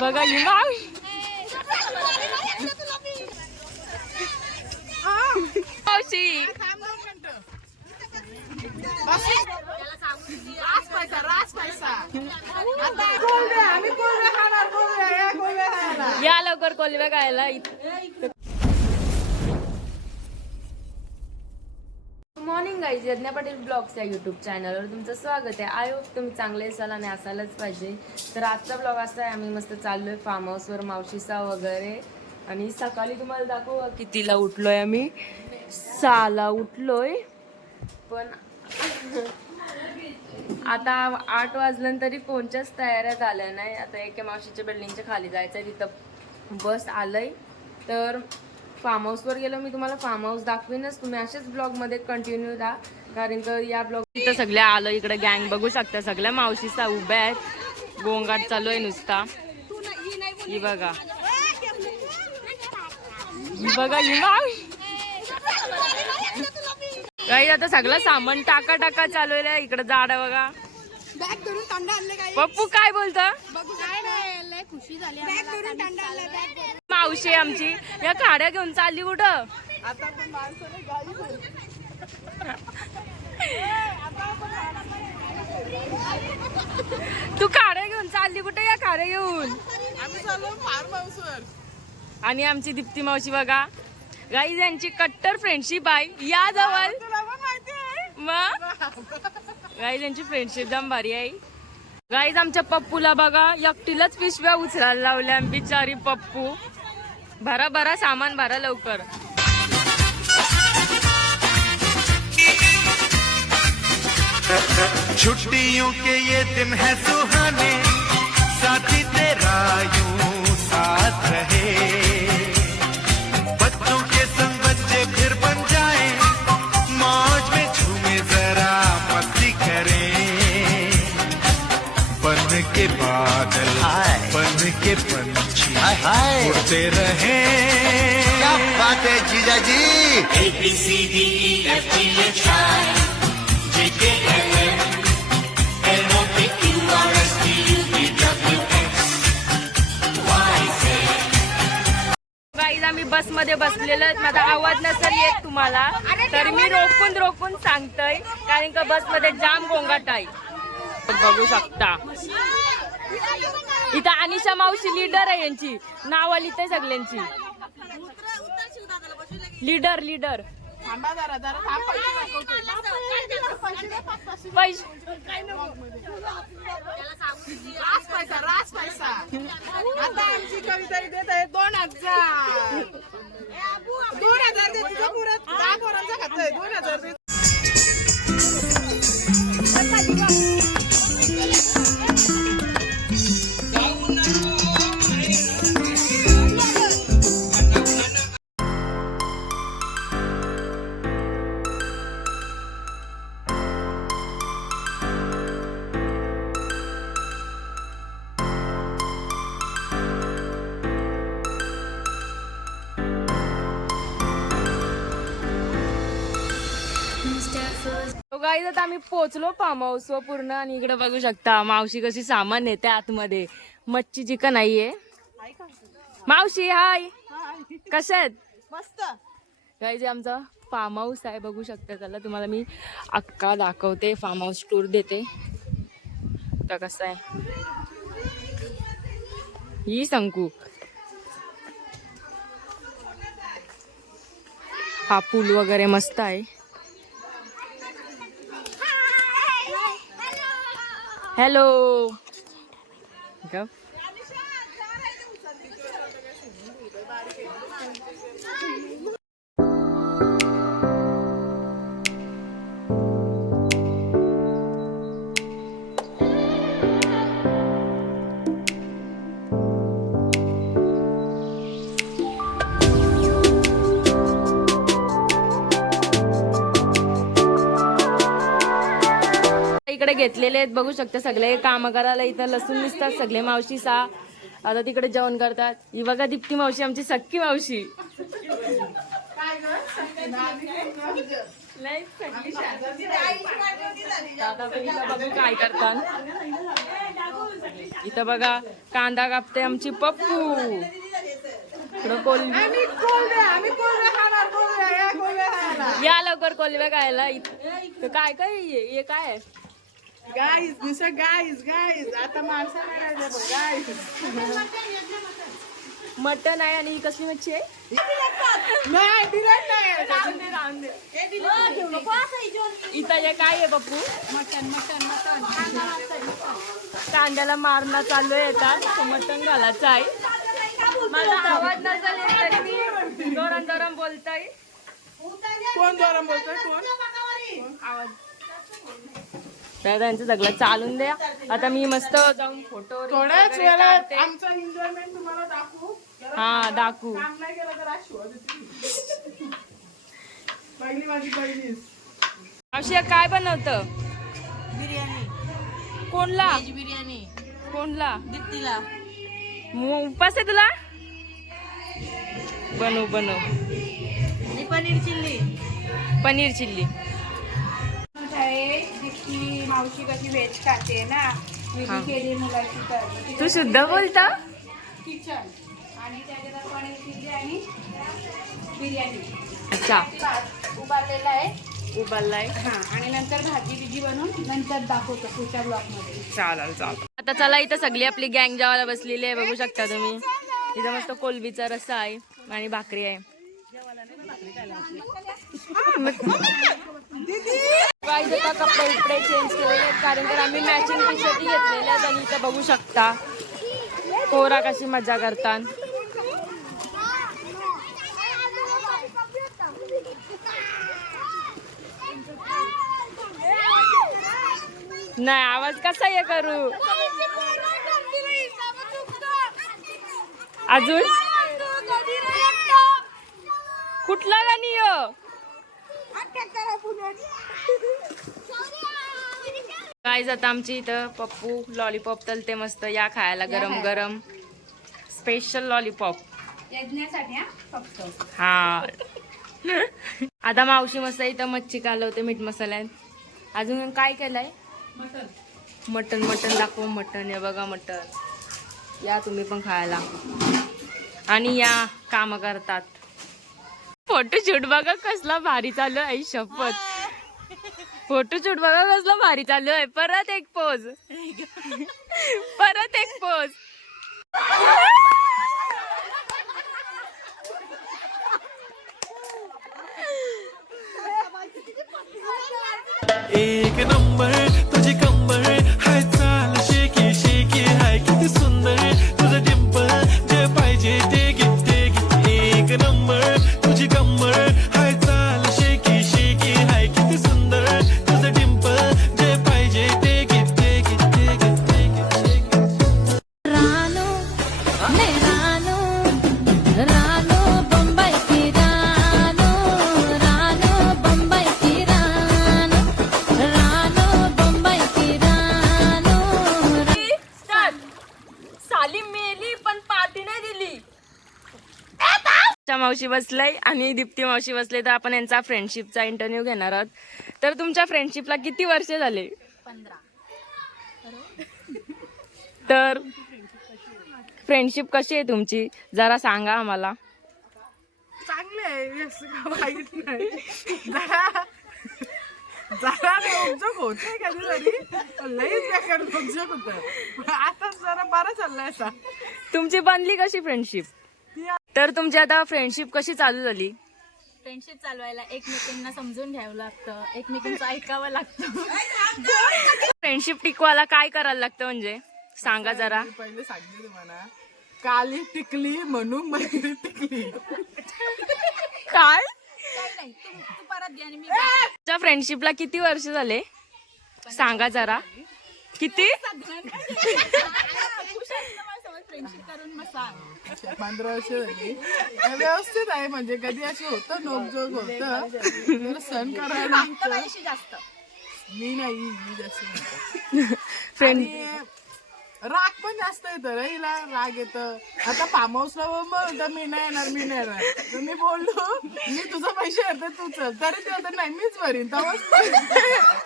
बघा ही माव मावशी रास पैसा रास morning guys Yadnya Patil blogs या यूट्यूब चॅनलवर तुमचं स्वागत आहे. आय होप तुम्ही चांगले असाल आणि असायलाच पाहिजे. तर आजचा ब्लॉग असा आहे आम्ही मस्त चाललो आहे फार्म हाऊसवर मावशीचा वगैरे. आणि सकाळी तुम्हाला दाखवू कितीला उठलो आहे आम्ही? सहाला उठलो आहे पण आता आठ वाजलं तरी कोणच्याच तयाऱ्या झाल्या नाही. आता एका मावशीच्या बिल्डिंगच्या खाली जायचं आहे तिथं बस आलं तर फार्म हाऊसवर गेलो मी तुम्हाला फार्म हाऊस दाखवीनच. तुम्ही असेच ब्लॉगमध्ये कंटिन्यू राहा. कारण का या ब्लॉग तिथं सगळे आलं इकडे गँग बघू शकता. सगळ्या मावशीचा उभ्या आहेत. गोंगाट चालू आहे नुसता. ही बघा. बघा ही माव काही आता सगळं सामान टाका टाका चालू आहे इकडे झाड बघा. बॅग धरून थंड आणले काय पप्पू काय बोलत? बघू काय नाही लय खुशी झाली मावशी आहे आमची. या खाड्या घेऊन चालली कुठं? तू खाड्या घेऊन चालली कुठे या खाड्या घेऊन? आणि आमची दीप्ती मावशी बघा. गाई यांची कट्टर फ्रेंडशिप आहे. या जवळ. मग? गाईज यांची फ्रेंडशिप जाम भारी आहे. गाईज आमच्या पप्पूला बघा. एकटीलाच पिशव्या उचलायला लावल्या बिचारी पप्पू. भरा भरा सामान भरा लवकर. छुट्टियों के ये दिन है सुहाने साथी तेरा यूँ साथ रहे। बच्चों के संग बच्चे फिर बन जाए मौज में झूमे जरा मस्ती करें। बन के बादल बन के पंछी उड़ते रहे। क्या बात है जीजा जी। A B C D E F G H I J K L M N O P Q R S T U V W X Y Z. Guys आम्ही बसमध्ये बसलेलो माझा आवाज नसेल येत तुम्हाला तर मी रोखून रोखून सांगतोय कारण का बसमध्ये जाम गोंगाट आहे. बघू शकता. इथं अनिशा मावशी लीडर आहे यांची. नाव लिहिते सगळ्यांची. लीडर लीडर पैसे. रास पैसा आता आमची कविता आहे दोन हजार. गाईज आता आम्ही पोहोचलो फार्म हाऊस व पूर्ण. आणि इकडे बघू शकता मावशी कशी सामान नेते आतमध्ये. मच्छी चिकन नाहीये. मावशी हाय. कशा आहेत? मस्त. काही जे आमचा फार्म हाऊस आहे. बघू शकता त्याला तुम्हाला मी अक्का दाखवते. फार्म हाऊस टूर देते. तर कसं आहे? ही संकू हा पूल वगैरे मस्त आहे. हॅलो गप घेतलेले आहेत. बघू शकता सगळे काम करायला इथं लसूण दिसतात सगळे मावशी सा. आता तिकडे जेवण करतात. ही बघा दीप्ती मावशी आमची सक्की मावशी. काय बघू काय करतात इथं बघा कांदा कापते आमची पप्पू. इकडं या लवकर कोलव्या खायला. काय काय हे काय आहे? गाईज नुसतं गाईज गाईज आता माणसं गाईज मटन आहे आणि ही कसली मच्छी आहे? नाही डिलेट नाही. राहून दे, राहून दे. इथं हे काय आहे पप्पू कांद्याला मारणं चालू आहे आता. मटण घालायचं आहे. माझा आवाज नसेल बोलताय. कोण जोरात बोलतोय? कोण? आवाज. तर त्यांचं सगळं चालून द्या. आता मी मस्त जाऊन फोटो थोड्याच वेळात आमचा एन्जॉयमेंट तुम्हाला दाखवू. हा दाखवू. काम नाही केलं तर आज शिवा देते. पहिली माझी पहिलीच. मावशी काय बनवतं? बिर्याणी. कोणला? व्हेज बिर्याणी. कोणला? दीप्तीला. मग उपास आहे तुला? बनव बनव. आणि पनीर चिल्ली. पनीर चिल्ली. आहे. मावशी कशी व्हेज खाते ना मी हा. ती केली मुलाची तर. तू शुद्ध बोलता? किचन. आणि त्याच्यात पनीर चिल्ली आणि बिर्याणी. अच्छा. भात उभारलेला आहे. उबाललाय हा आणि नंतर भाजी बिजी बनवून नंतर दाखवतो पुढच्या ब्लॉकमध्ये चालेल चालेल. आता चला इथं सगळी आपली गँग जेवायला बसलेली आहे बघू शकता तुम्ही. इथं मस्त कोलबीचा रस्सा आहे आणि भाकरी आहे. आता कपडे इकडे चेंज केलेले कारण तर आम्ही मॅचिंग टी शर्ट घेतलेल्या आणि इथं बघू शकता पोरा कशी मजा करतात नाही आवाज कसा हे करू अजून? कुठला गाणी हो? काय आता आमची इथं पप्पू लॉलीपॉप तलते मस्त या खायला गरम गरम. स्पेशल लॉलीपॉप हा? हा. आता मावशी मस्त इथं मच्छी कालवते मीठ मसाल्यात. अजून काय केलंय? मटन मटन दाखव मटन हे बघा मटन या तुम्ही पण खायला. आणि या काम करतात. फोटोशूट बघा कसला भारी चालू आहे शपथ. फोटोशूट बघा कसला भारी चालू आहे. परत एक पोज परत एक पोज एक नंबर मावशी बसलाय आणि दीप्ती मावशी बसले तर आपण यांचा फ्रेंडशिपचा इंटरव्ह्यू घेणार आहोत. तर तुमच्या फ्रेंडशिपला किती वर्ष झाले? तर फ्रेंडशिप कशी आहे तुमची? जरा सांगा आम्हाला. चांगले आहे असं का वाईट नाही. जरा जरा नोकझोक होते कधीतरी. लईच बेकार नोकझोक होत आता जरा बरं चाललंय असा. तुमची बनली कशी फ्रेंडशिप तर तुमची आता फ्रेंडशिप कशी चालू झाली? फ्रेंडशिप चालवायला एकमेकांना समजून घ्यावं लागतं. एकमेकांचं ऐकावं लागतं. फ्रेंडशिप टिकवायला काय करायला लागतं म्हणजे? सांगा जरा. पहिले सांगते तुम्हाला. काली टिकली म्हणून मैत्री टिकली. काय? नाही तू तू परत दे आणि मी तुमच्या फ्रेंडशिपला किती वर्ष झाले? सांगा जरा. किती? फ्रेंडशिप करून मग सांग. पंधरा वर्ष झाली. व्यवस्थित आहे म्हणजे कधी अशी होतं नोकझोक होतं. सण करायला जास्त. मी नाही मी जास्त फ्रेंड राग पण जास्त येतं रे हिला राग येतं. आता फार्म हाऊसला मग मी नाही येणार मी नाही येणार. मी बोललो मी तुझं पैसे येते तू चल. तरी ते होतं नाही मीच भरीन. तेव्हाच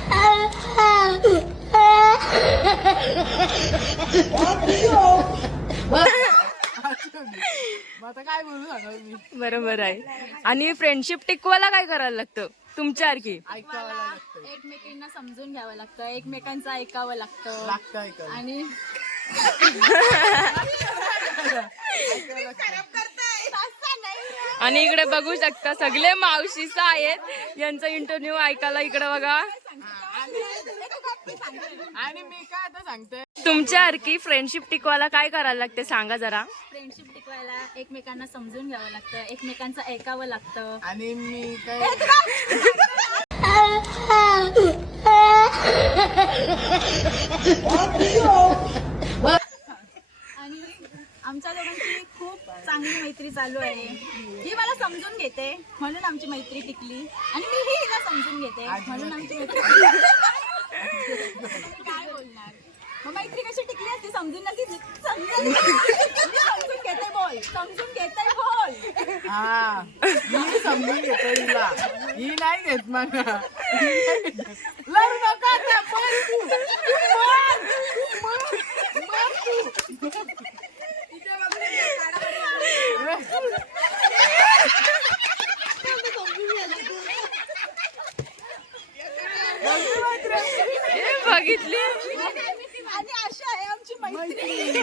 मग आता काय बोलू सांगा मी? बरोबर आहे. आणि फ्रेंडशिप टिकवायला काय करायला लागतं? तुमच्यासारखी ऐकावं लागतं. एकमेकींना समजून घ्यावं लागतं. एकमेकांचं ऐकावं लागतं. लागतं ऐकावं आणि आणि इकडे बघू शकता सगळे मावशीस आहेत यांचा इंटरव्ह्यू ऐकायला इकडे बघा. आणि मी काय आता सांगते? तुमच्यासारखी फ्रेंडशिप टिकवायला काय करायला लागते सांगा जरा. फ्रेंडशिप टिकवायला एकमेकांना समजून घ्यावं लागतं एकमेकांचं ऐकावं लागतं. आणि मी काय आणि आमच्या दोघांची खूप चांगली मैत्री चालू आहे. ही मला समजून घेते म्हणून आमची मैत्री टिकली. आणि मी ही हिला समजून घेते म्हणून आमची मैत्री. काय बोलणार? मग मैत्री कशी टिकली असती? समजून नसती समजून मी समजून घेते बोल. समजून घेते बोल. हा. मी समजून घेतो हिला. ही नाही घेत मला. लढू नका आता, मर तू. मर. मर. मर तू. बघितली? आणि अशी आहे आमची मैत्री